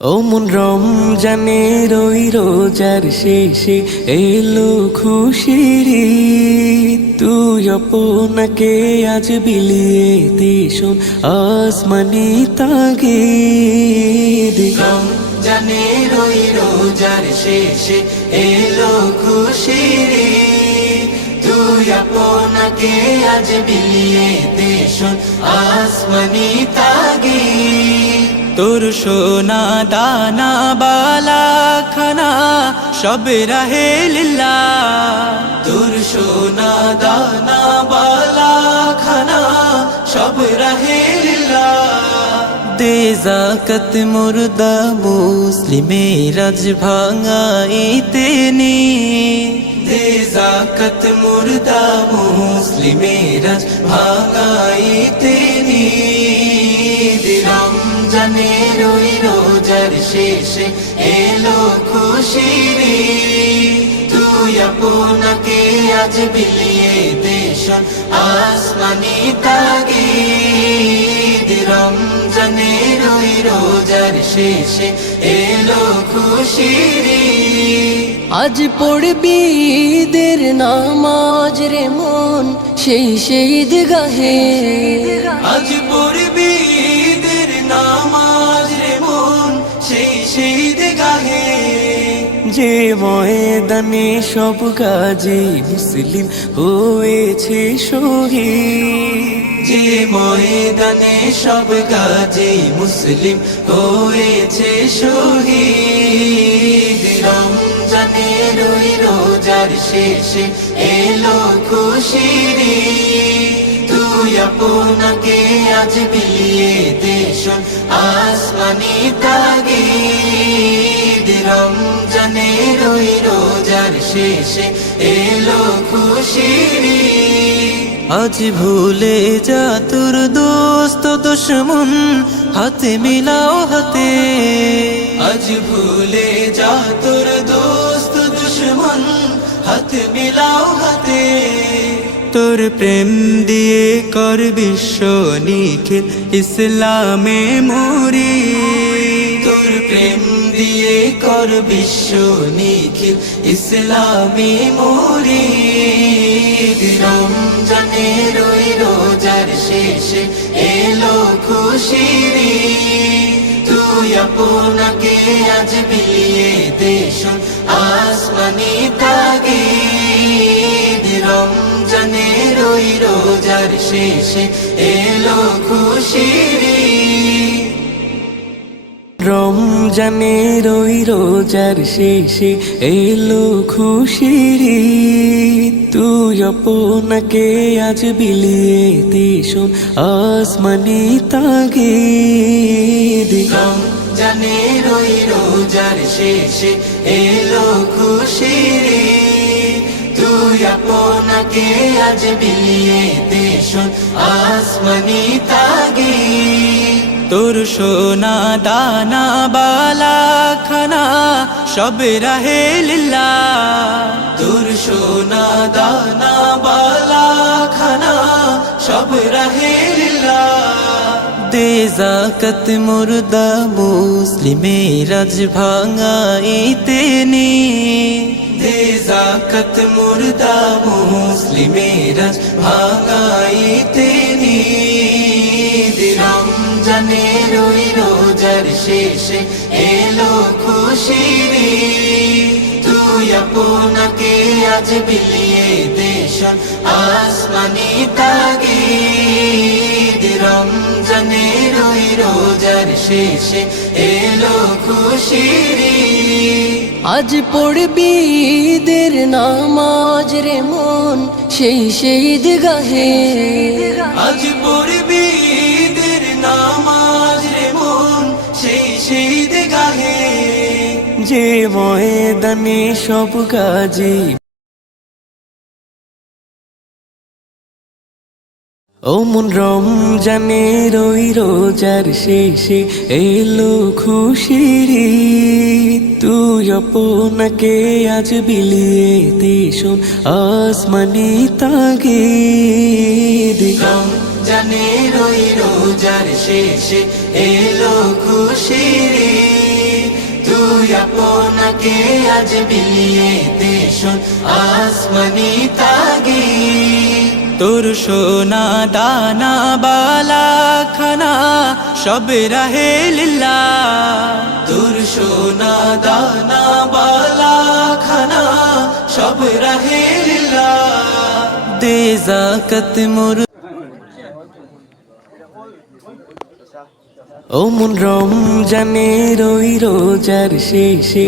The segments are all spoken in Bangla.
ও মন রমজানের ওই রোজার শেষে এলো খুশির ঈদ। তুই আপনাকে আজ বিলিয়ে দে শোন আসমানি তাগিদ। রমজানের ওই রোজার শেষে এলো খুশির ঈদ। তুই আপনাকে আজ বিলিয়ে দে শোন আসমানি তাগিদ। তোর সোনা দানা বালা খানা সব রাহে লিল্লাহ। তোর সোনা দানা বালা খানা সব রাহে লিল্লাহ। দে যাকাত মুর্দা মুসলিমের আজ ভাঙাইতে নি। দে যাকাত মুর্দা মুসলিমের আজ ভাঙাইতে নি। রমজানের ওই রোজার শেষে এলো খুশির ঈদ। তুই আপনাকে আজ বিলিয়ে দে শোন আসমানি তাগিদ। রমজানের ওই রোজার শেষে এলো খুশির ঈদ। আজ পড়বি ঈদের নামাজ রে মন সেই ঈদগাহে। আজ পড়বি ঈদের নামাজ রে মন সেই ঈদগাহে। যে ময়দানে সব গাজী মুসলিম হয়েছে শহীদ। যে ময়দানে সব গাজী মুসলিম হয়েছে শহীদ। রমজানের ওই রোজার শেষে এলো খুশির ঈদ। তুই আপনাকে আজ বিলিয়ে দে শোন আসমানি তাগিদ। রমজানের ওই রোজার শেষে এলো খুশির ঈদ। আজ ভুলে যা তোর দোস্ত দুশ্মন হাতে মিলাও হাতে। আজ ভুলে যা তোর দোস্ত দুশ্মন হাত মিলাও হাতে। তোর প্রেম দিয়ে কর বিশ্ব নিখিল ইসলামে মুরি। তোর প্রেম দিয়ে কর বিশ্ব নিখিল ইসলামী মুরিদ। রমজানের ওই রোজার শেষে এলো খুশির ঈদ। তুই আপনাকে আজ বিলিয়ে দে শোন আসমানি তাগিদ। রমজানের ওই রোজার শেষে এলো খুশির ঈদ। রমজানের ওই রোজার শেষে এলো খুশির ঈদ। তুই আপনাকে আজ বিলিয়ে দে শোন আসমানি তাগিদ। রমজানের ওই রোজার শেষে এলো খুশির ঈদ। তুই আপনাকে আজ বিলিয়ে দে শোন আসমানি তাগিদ। তোর সোনা দানা বালা খানা সব রাহে লিল্লাহ। তোর সোনা দানা বালা খানা সব রাহে লিল্লাহ। দে যাকাত মুর্দা মুসলিমের আজ ভাঙাইতে নি। দে যাকাত মুর্দা মুসলিমের আজ ভাঙাইতে নি। রমজানের ওই রোজার শেষে এলো খুশির ঈদ। তুই আপনাকে আজ বিলিয়ে দে শোন আসমানি তাগিদ। রমজানের ওই রোজার শেষে এলো খুশির ঈদ। আজ পড়বি ঈদের নামাজ রে মন সেই ঈদগাহে। আজ পড়বি ঈদের নামাজ রে মন সেই ঈদগাহে। যে ময়দানে সব গাজী। ও মন রমজানের ওই রোজার শেষে এলো খুশির ঈদ। তুই আপনাকে আজ বিলিয়ে দে শোন আসমানি তাগিদ। রমজানের ওই রোজার শেষে এলো খুশির ঈদ। আপনাকে আজ বিলিয়ে দেশন আসমানি তাগিদ তোর সোনা দানা বালা খানা সব রাহে লিল্লাহ তোর সোনা দানা বালা খানা সব রাহে লিল্লাহ দে যাকাত মোর ও মন রমজানের ওই রোজার শেষে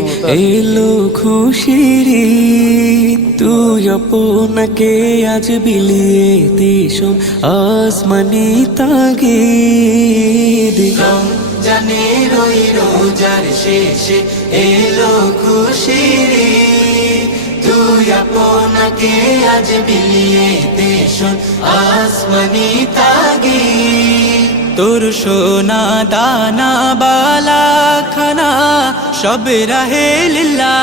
এলো খুশির ঈদ। তুই আপনাকে আজ বিলিয়ে দেশন আসমানি তাগিদ। রমজানের ওই রোজার শেষে এলো খুশির ঈদ। তুই আপনাকে আজ বিলিয়ে দেশন আসমানি তাগিদ তোর সোনা দানা বালা খানা সব রাহে লিল্লাহ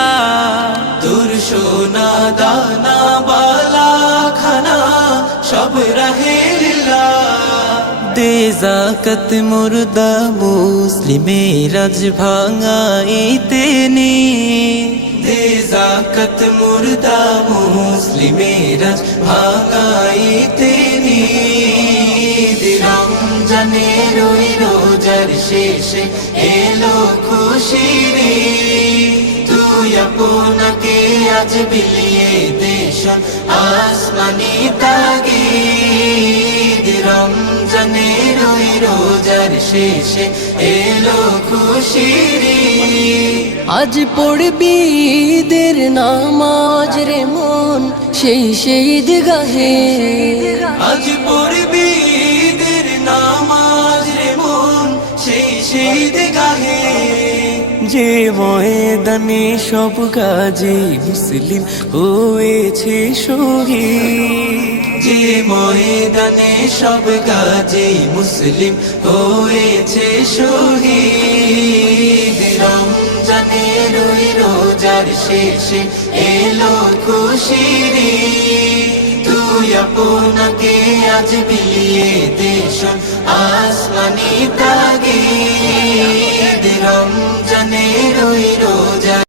তোর সোনা দানা বালা খানা সব রাহে লিল্লাহ দে যাকাত মুর্দা মুসলিমের রাজ ভাঙাইতে নি দে যাকাত মুর্দা মুসলিমের ভাঙাইতে নিদ। রমজানের ওই রোজার শেষে এলো খুশির ঈদ। তুই আপনাকে আজ বিলিয়ে দেশন আসমানি তাগিদ। রমজানের ওই রোজার শেষে এলো খুশির ঈদ। আজ পড়বি ঈদের নামাজ রে মন সেই ঈদগাহে আজ পড়বি ঈদের নামাজ রে মন সেই ঈদগাহে যে ময়দানে সব গাজী মুসলিম হয়েছে শহীদ। যে ময়দানে সব গাজী মুসলিম হয়েছে শহীদ। রমজানের ওই রোজার শেষে এলো খুশির ঈদ। তুই আপনাকে আজ বিলিয়ে দেশন আসমানি তাগিদ। রমজানের ওই